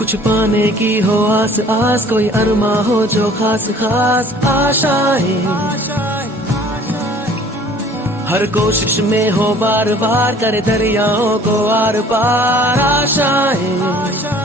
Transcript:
कुछ पाने की हो आस आस, कोई अरमा हो जो खास खास आशाएं, हर कोशिश में हो बार बार करे दरियाओं को आर पार आशाएं।